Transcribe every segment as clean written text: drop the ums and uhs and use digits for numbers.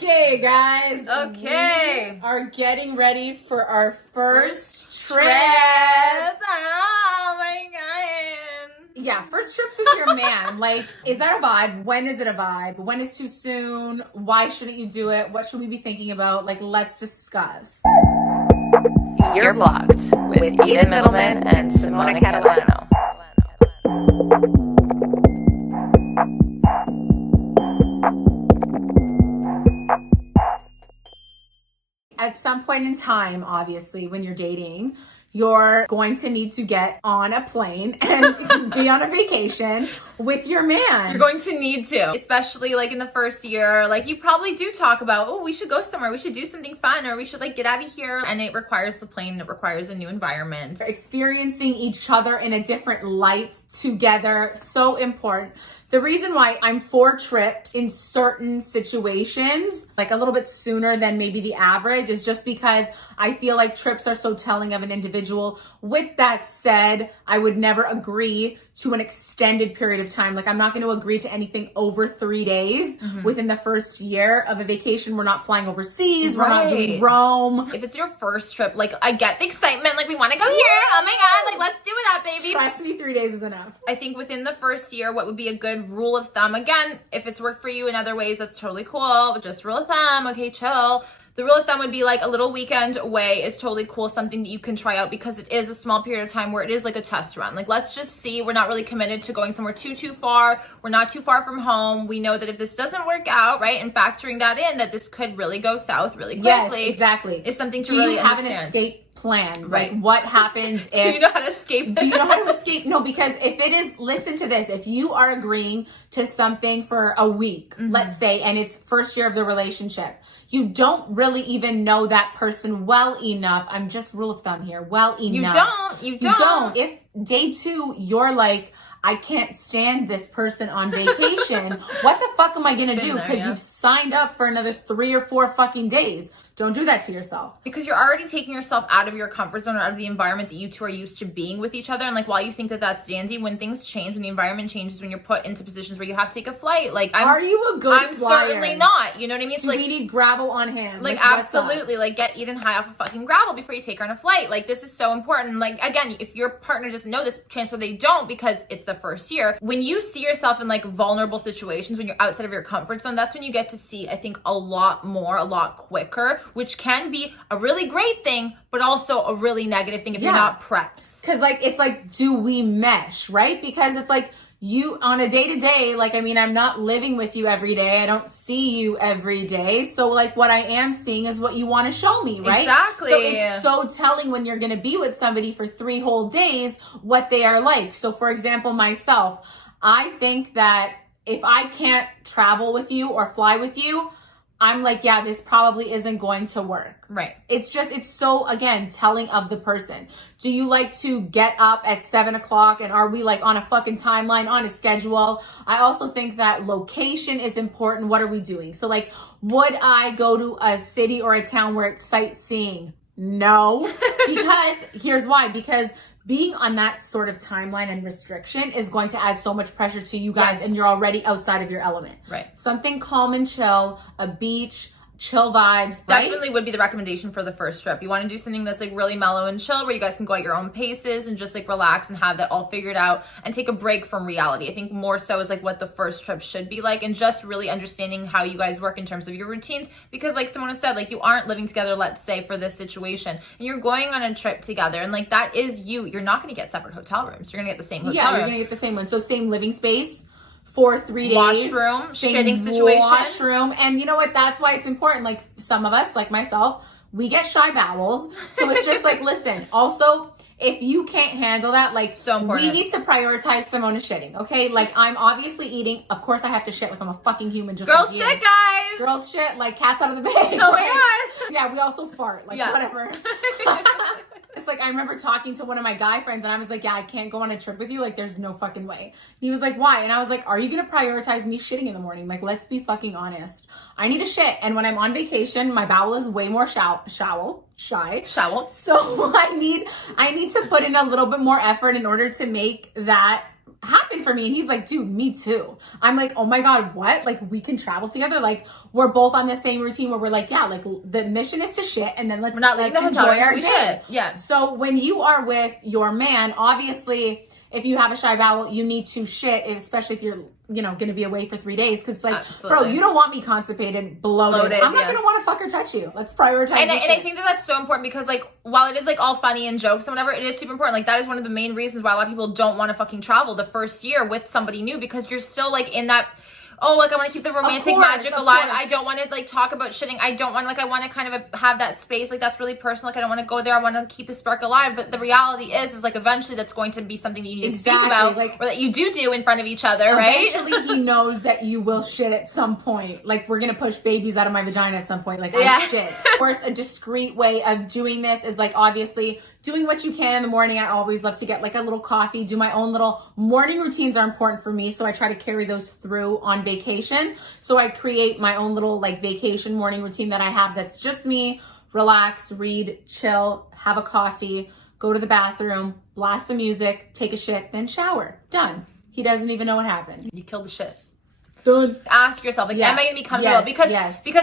Okay, guys. Okay. We are getting ready for our first trip. Oh my god. Yeah, first trips with your man. Like, is that a vibe? When is it a vibe? When is too soon? Why shouldn't you do it? What should we be thinking about? Like, let's discuss. You're Blocked with Eden Middleman and Simona Catalano. At some point in time, obviously, when you're dating, you're going to need to get on a plane and be on a vacation with your man. You're going to need to, especially like in the first year. Like, you probably do talk about, oh, we should go somewhere, we should do something fun, or we should like get out of here. And it requires the plane, it requires a new environment. Experiencing each other in a different light together, so important. The reason why I'm for trips in certain situations, like a little bit sooner than maybe the average, is just because I feel like trips are so telling of an individual. With that said, I would never agree to an extended period of time. Like, I'm not going to agree to anything over 3 days within the first year of a vacation. We're not flying overseas. We're not doing Rome. If it's your first trip, like, I get the excitement. Like, we want to go here. Oh my God. Like, let's do it up, baby. Trust me, 3 days is enough. I think within the first year, what would be a good rule of thumb? Again, if it's worked for you in other ways, that's totally cool. But just rule of thumb, okay, chill. The rule of thumb would be like a little weekend away is totally cool, something that you can try out because it is a small period of time where it is like a test run. Like, let's just see. We're not really committed to going somewhere too far. We're not too far from home. We know that if this doesn't work out, right, and factoring that in, that this could really go south really quickly. Yes, exactly. Is something to Do really you have understand. an escape plan? Right. Like, what happens if... Do you know how to escape? Do you know how to escape? No, because if it is, listen to this, if you are agreeing to something for a week, let's say, and it's first year of the relationship, you don't really even know that person well enough. I'm just rule of thumb here. Well enough. You don't. If day 2, you're like, I can't stand this person on vacation. What the fuck am I going to do? Because you've signed up for another 3 or 4 fucking days. Don't do that to yourself. Because you're already taking yourself out of your comfort zone or out of the environment that you two are used to being with each other. And like, while you think that that's dandy, when things change, when the environment changes, when you're put into positions where you have to take a flight, like, are you a good I'm flyer? certainly not. You know what I mean? So, Do like, we need gravel on hand? like what's up? absolutely, like, get Eden high off of fucking gravel before you take her on a flight. Like, this is so important. Like, again, if your partner doesn't know this, chances are they don't because it's the first year. When you see yourself in like vulnerable situations, when you're outside of your comfort zone, that's when you get to see, I think, a lot more, a lot quicker, which can be a really great thing, but also a really negative thing if you're not prepped. Because like, it's like, do we mesh, right? Because it's like, you on a day-to-day, like, I mean, I'm not living with you every day. I don't see you every day. So like, what I am seeing is what you want to show me, right? Exactly. So it's so telling when you're going to be with somebody for 3 whole days, what they are like. So for example, myself, I think that if I can't travel with you or fly with you, I'm like, yeah, this probably isn't going to work. Right. It's just, it's so, again, telling of the person. Do you like to get up at 7 o'clock and are we like on a fucking timeline, on a schedule? I also think that location is important. What are we doing? So like, would I go to a city or a town where it's sightseeing? No. Because here's why. Because being on that sort of timeline and restriction is going to add so much pressure to you guys, and you're already outside of your element. Right. Something calm and chill, a beach, chill vibes, right? Definitely would be the recommendation for the first trip. You want to do something that's like really mellow and chill where you guys can go at your own paces and just like relax and have that all figured out and take a break from reality. I think more so is like what the first trip should be like, and just really understanding how you guys work in terms of your routines, because like someone said, like, you aren't living together, let's say, for this situation, and you're going on a trip together, and like, that is you. You're not going to get separate hotel rooms. You're going to get the same hotel room. You're going to get the same one. So same living space for 3 days. Washroom, shitting situation. Washroom. And you know what? That's why it's important. Like, some of us, like myself, we get shy bowels. So it's just like, listen, also, if you can't handle that, like, so important. We need to prioritize Simona shitting, okay? Like, I'm obviously eating. Of course, I have to shit like I'm a fucking human. Just Girls like shit, guys. Girls shit like cats out of the bag. Oh my God. Yeah, we also fart. Like, whatever. It's like, I remember talking to one of my guy friends and I was like, yeah, I can't go on a trip with you. Like, there's no fucking way. He was like, why? And I was like, are you going to prioritize me shitting in the morning? Like, let's be fucking honest. I need a shit. And when I'm on vacation, my bowel is way more shy. So I need to put in a little bit more effort in order to make that happened for me. And he's like, dude, me too. I'm like, oh my God, what? Like, we can travel together? Like, we're both on the same routine where we're like, yeah, like the mission is to shit, and then let's enjoy our day. Yeah. So when you are with your man, obviously, if you have a shy bowel, you need to shit, especially if you're, going to be away for 3 days. Because, like, bro, you don't want me constipated, bloated. I'm not going to want to fuck or touch you. Let's prioritize and I think that's so important because, like, while it is, like, all funny and jokes and whatever, it is super important. Like, that is one of the main reasons why a lot of people don't want to fucking travel the first year with somebody new, because you're still, like, in that... oh, like, I want to keep the romantic magic alive. I don't want to, like, talk about shitting. I don't want to, like, I want to kind of have that space. Like, that's really personal. Like, I don't want to go there. I want to keep the spark alive. But the reality is like, eventually that's going to be something you need to speak about, like, or that you do in front of each other, right? Eventually he knows that you will shit at some point. Like, we're going to push babies out of my vagina at some point. Like, I shit. Of course, a discreet way of doing this is, like, obviously doing what you can in the morning. I always love to get like a little coffee, do my own little morning routines are important for me. So I try to carry those through on vacation. So I create my own little like vacation morning routine that I have. That's just me, relax, read, chill, have a coffee, go to the bathroom, blast the music, take a shit, then shower. Done. He doesn't even know what happened. You killed the shit. Done. Ask yourself, like, am I gonna be comfortable? Because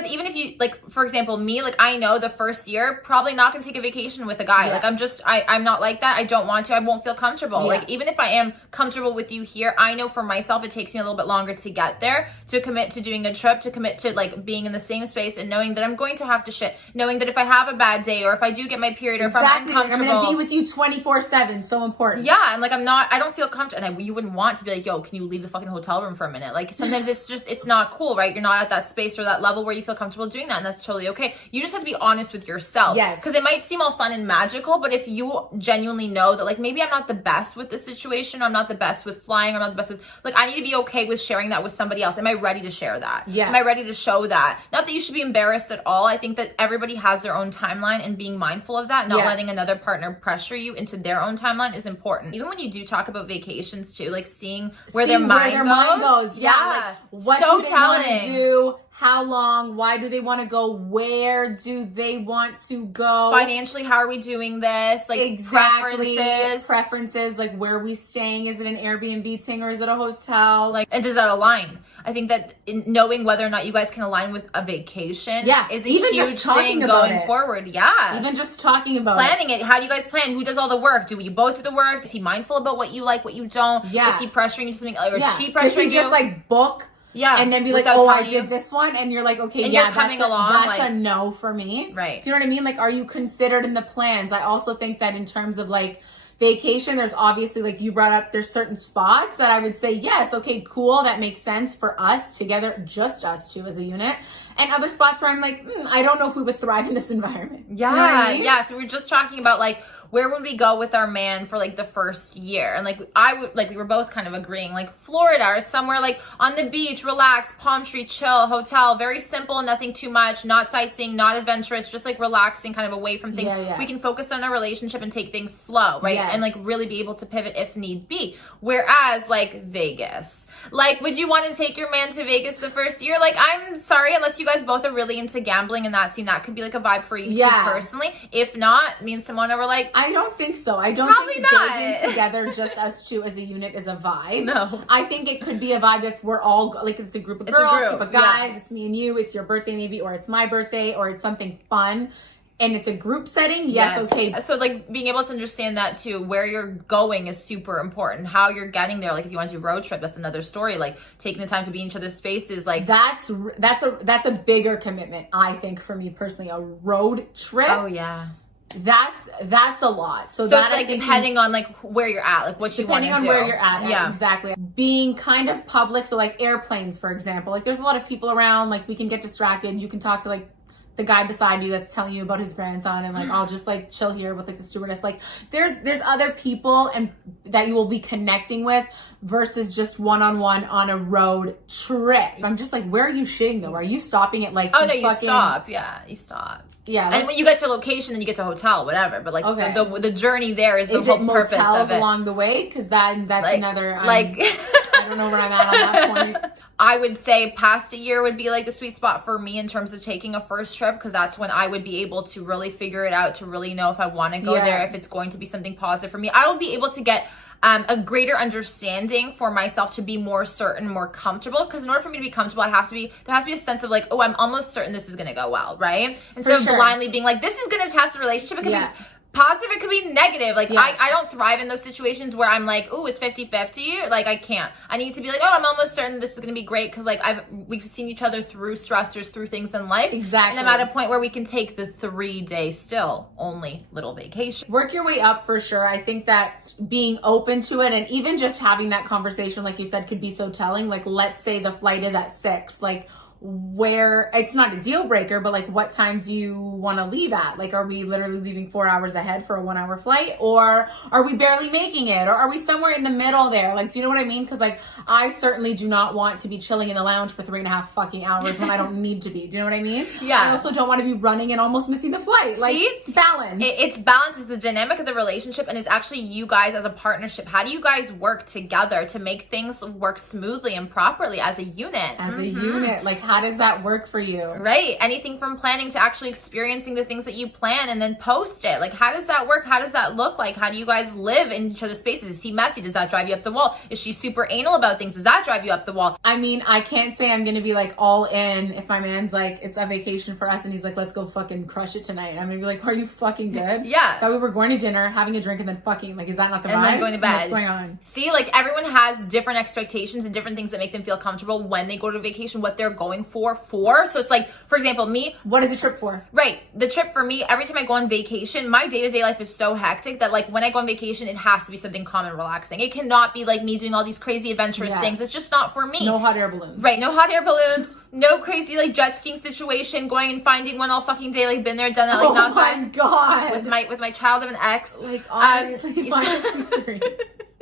even if you, like, for example, me, like, I know the first year probably not gonna take a vacation with a guy. Like, I'm not like that. I don't want to. I won't feel comfortable. Like, even if I am comfortable with you here, I know for myself it takes me a little bit longer to get there, to commit to doing a trip, to commit to, like, being in the same space and knowing that I'm going to have to shit, knowing that if I have a bad day or if I do get my period or if I'm uncomfortable, I'm gonna be with you 24/7. So important. Yeah, and like I don't feel comfortable, and you wouldn't want to be like, yo, can you leave the fucking hotel room for a minute? Like, sometimes it's not cool, right? You're not at that space or that level where you feel comfortable doing that, and that's totally okay. You just have to be honest with yourself. Yes. Because it might seem all fun and magical, but if you genuinely know that, like, maybe I'm not the best with this situation, I'm not the best with flying, I'm not the best with, like, I need to be okay with sharing that with somebody else. Am I ready to share that? Yeah. Am I ready to show that? Not that you should be embarrassed at all. I think that everybody has their own timeline, and being mindful of that, not letting another partner pressure you into their own timeline is important. Even when you do talk about vacations too, like seeing where their mind goes. Yeah. Like, what so do they want to do? How long? Why do they want to go? Where do they want to go? Financially, how are we doing this? Like, exactly. Preferences, like, where are we staying? Is it an Airbnb thing or is it a hotel? Like, and does that align? I think that knowing whether or not you guys can align with a vacation is a huge thing going forward. Yeah. Even just talking about planning it. How do you guys plan? Who does all the work? Do you both do the work? Is he mindful about what you like, what you don't? Yeah. Is he pressuring you to something? Or is he pressuring does he just like book? Yeah. And then be like, oh, I did this one. And you're like, okay, and you're coming along. That's like, a no for me. Right. Do you know what I mean? Like, are you considered in the plans? I also think that in terms of like vacation, there's obviously, like you brought up, there's certain spots that I would say, yes, okay, cool. That makes sense for us together, just us two as a unit. And other spots where I'm like, I don't know if we would thrive in this environment. Yeah. Do you know what I mean? Yeah. So we're just talking about like, where would we go with our man for like the first year? And like we were both kind of agreeing, like Florida or somewhere like on the beach, relax, palm tree, chill, hotel, very simple, nothing too much, not sightseeing, not adventurous, just like relaxing, kind of away from things. We can focus on our relationship and take things slow, right? And like really be able to pivot if need be. Whereas like Vegas, like, would you want to take your man to Vegas the first year? Like, I'm sorry, unless you guys both are really into gambling and that scene, that could be like a vibe for you too personally. If not, me and Simona were like, I don't think so. I don't think being together, just us two as a unit, is a vibe. No. I think it could be a vibe if we're all, like, it's a group of girls, a group of guys, it's me and you, it's your birthday maybe, or it's my birthday, or it's something fun, and it's a group setting, okay. So, like, being able to understand that, too, where you're going is super important. How you're getting there, like, if you want to do road trip, that's another story. Like, taking the time to be in each other's spaces, like... That's a bigger commitment, I think, for me personally. A road trip. Oh, yeah. That's a lot. So it's that like depending on like where you're at, like what you want to do. Depending on where you're at, yeah, exactly. Being kind of public, so like airplanes, for example, like there's a lot of people around, like we can get distracted. You can talk to like the guy beside you that's telling you about his grandson, and like I'll just like chill here with like the stewardess. Like there's other people and that you will be connecting with versus just one-on-one on a road trip. I'm just like, where are you shitting though? Are you stopping at like you stop. Yeah, you stop. Yeah, and when you get to location, then you get to hotel, whatever. But like the journey there is the whole purpose of it. Along the way, because that's like, another like I don't know where I'm at on that point. I would say past a year would be like the sweet spot for me in terms of taking a first trip, because that's when I would be able to really figure it out, to really know if I want to go there, if it's going to be something positive for me. I will be able to get a greater understanding for myself to be more certain, more comfortable. Because in order for me to be comfortable, there has to be a sense of like, oh, I'm almost certain this is going to go well, right? Instead of blindly being like, this is going to test the relationship. It could be positive, it could be negative. Like, I don't thrive in those situations where I'm like, ooh, it's 50-50. Like, I can't. I need to be like, oh, I'm almost certain this is going to be great because, like, we've seen each other through stressors, through things in life. Exactly. And I'm at a point where we can take the 3-day still only little vacation. Work your way up for sure. I think that being open to it and even just having that conversation, like you said, could be so telling. Like, let's say the flight is at 6. Like, where it's not a deal breaker, but like, what time do you want to leave at? Like, are we literally leaving 4 hours ahead for a 1 hour flight, or are we barely making it, or are we somewhere in the middle there? Like, do you know what I mean? Because like, I certainly do not want to be chilling in the lounge for 3.5 fucking hours when I don't need to be. Do you know what I mean? Yeah. I also don't want to be running and almost missing the flight. Like, balance. It's balance is the dynamic of the relationship, and it's actually you guys as a partnership. How do you guys work together to make things work smoothly and properly as a unit? As a unit, like, how does that work for you? Right. Anything from planning to actually experiencing the things that you plan and then post it. Like, how does that work? How does that look like? How do you guys live in each other's spaces? Is he messy? Does that drive you up the wall? Is she super anal about things? Does that drive you up the wall? I mean, I can't say I'm gonna be like all in if my man's like, it's a vacation for us and he's like, let's go fucking crush it tonight. I'm gonna be like, are you fucking good? Yeah. Thought we were going to dinner, having a drink, and then fucking, like, is that not the vibe? And then going to bed. What's going on? See, like, everyone has different expectations and different things that make them feel comfortable when they go to vacation, what they're going for. So it's like, for example, me. What is the trip for? Right. The trip for me, every time I go on vacation, my day-to-day life is so hectic that like when I go on vacation, it has to be something calm and relaxing. It cannot be like me doing all these crazy adventurous things. It's just not for me. No hot air balloons. Right. No hot air balloons. No crazy like jet skiing situation, going and finding one all fucking day. Like been there, done that. Like not fun. Oh my God. With my child of an ex. Like, honestly,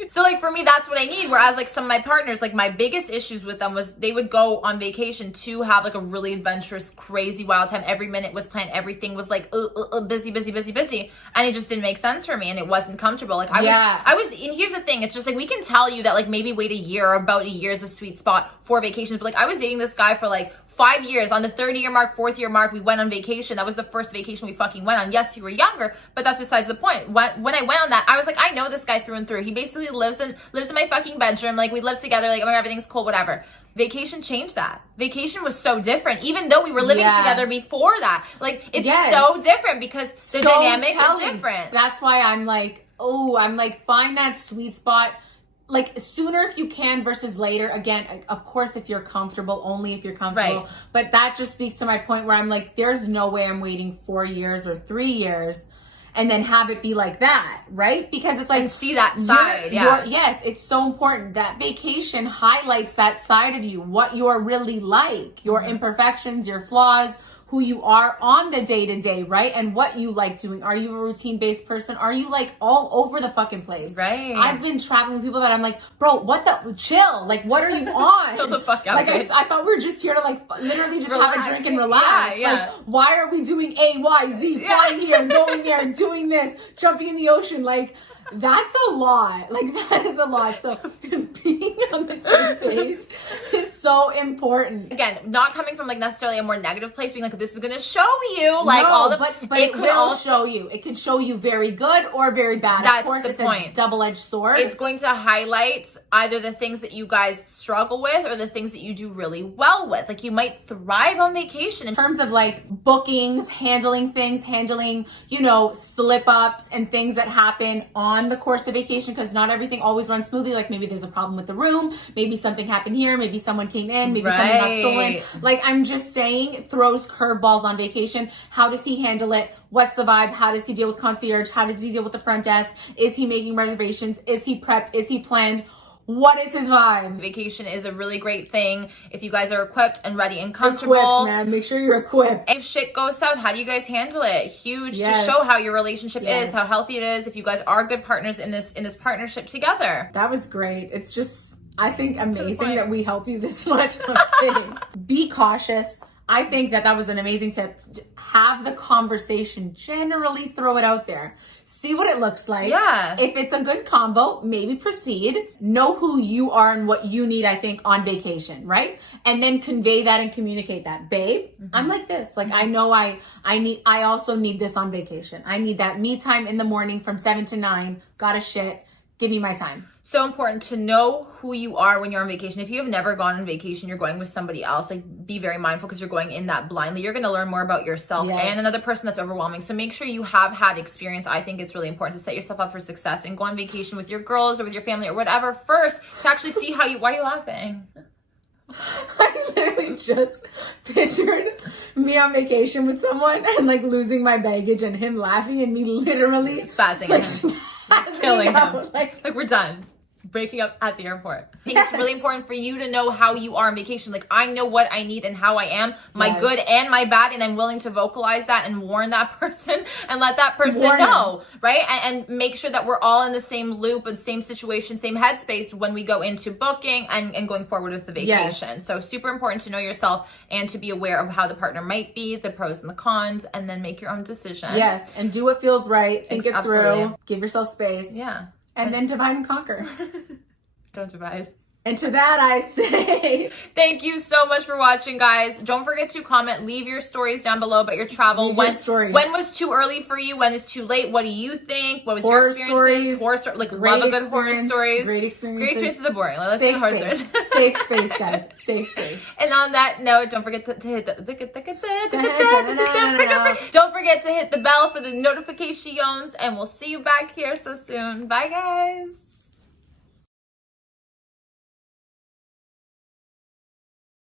So like for me, that's what I need. Whereas like some of my partners, like my biggest issues with them was they would go on vacation to have like a really adventurous, crazy, wild time. Every minute was planned. Everything was like busy. And it just didn't make sense for me and it wasn't comfortable. Like I was, and here's the thing. It's just like, we can tell you that like maybe wait a year or about a year is a sweet spot for vacations. But like I was dating this guy for like 5 years. On the 3rd year mark, 4th year mark, we went on vacation. That was the first vacation we fucking went on. Yes, you were younger, but that's besides the point. When I went on that, I was like, I know this guy through and through. He basically lives in my fucking bedroom. Like we live together. Like, oh my God, everything's cool, whatever. Vacation changed that. Vacation was so different, even though we were living together before that. Like it's so different because the dynamic is different. That's why I'm like, find that sweet spot. Like sooner if you can versus later. Again, of course, if you're comfortable, only if you're comfortable. Right. But that just speaks to my point where I'm like, there's no way I'm waiting 4 years or 3 years and then have it be like that, right? Because it's like, and see that side, yes, it's so important. That vacation highlights that side of you, what you're really like, your imperfections, your flaws, who you are on the day-to-day, right? And what you like doing. Are you a routine-based person? Are you like all over the fucking place? Right. I've been traveling with people that I'm like, bro, what the, chill. Like, what are you on? Chill the fuck out, like, bitch. I thought we were just here to like, literally just relax. have a drink and relax. Yeah. Like, why are we doing A, Y, Z, flying here and going there and doing this, jumping in the ocean? Like, that's a lot. Like, that is a lot. So being on the same page is so important. Again, not coming from like necessarily a more negative place, being like, this is going to show you like all the, but it could also show you. It could show you very good or very bad. That's of course, the it's point. A double-edged sword. It's going to highlight either the things that you guys struggle with or the things that you do really well with. Like you might thrive on vacation. In terms of like bookings, handling things, you know, slip-ups and things that happen on the course of vacation, because not everything always runs smoothly. Like maybe there's a problem with the room, maybe something happened here, maybe someone came in, maybe something got stolen. Like I'm just saying, throws curveballs on vacation. How does he handle it? What's the vibe? How does he deal with concierge? How does he deal with the front desk? Is he making reservations? Is he prepped? Is he planned? What is his vibe? Vacation is a really great thing if you guys are equipped and ready and comfortable. Equipped, man. Make sure you're equipped. If shit goes south, how do you guys handle it? Huge to show how your relationship is, how healthy it is, if you guys are good partners in this partnership together. That was great. It's just, I think, amazing that we help you this much. Be cautious. I think that was an amazing tip. Have the conversation. Generally throw it out there. See what it looks like. Yeah. If it's a good combo, maybe proceed. Know who you are and what you need, I think, on vacation, right? And then convey that and communicate that. Babe, I'm like this. Like, I know I also need this on vacation. I need that me time in the morning from 7 to 9. Gotta shit. give me my time. So important to know who you are when you're on vacation. If you have never gone on vacation, you're going with somebody else, like be very mindful because you're going in that blindly. You're going to learn more about yourself and another person that's overwhelming. So make sure you have had experience. I think it's really important to set yourself up for success and go on vacation with your girls or with your family or whatever first to actually see how you, why are you laughing? I literally just pictured me on vacation with someone and like losing my baggage and him laughing and me literally Spazzing like, him. Killing him. out, Like we're done. Breaking up at the airport. I think it's really important for you to know how you are on vacation. Like I know what I need and how I am, my good and my bad, and I'm willing to vocalize that and warn that person and let that person know, right? And make sure that we're all in the same loop and same situation, same headspace when we go into booking and going forward with the vacation. So super important to know yourself and to be aware of how the partner might be, the pros and the cons, and then make your own decision. Yes, and do what feels right. Think it Absolutely. through. Give yourself space. Yeah. And then divide and conquer. Don't divide. And to that I say, thank you so much for watching, guys. Don't forget to comment, leave your stories down below about your travel. When was too early for you? When is too late? What do you think? What was your experiences? Horror stories. Like love a good horror stories. Great experiences. Great experiences are boring. Let's do horror stories. Safe space, guys. Safe space. And on that note, don't forget to hit the don't forget to hit the bell for the notifications, and we'll see you back here so soon. Bye, guys.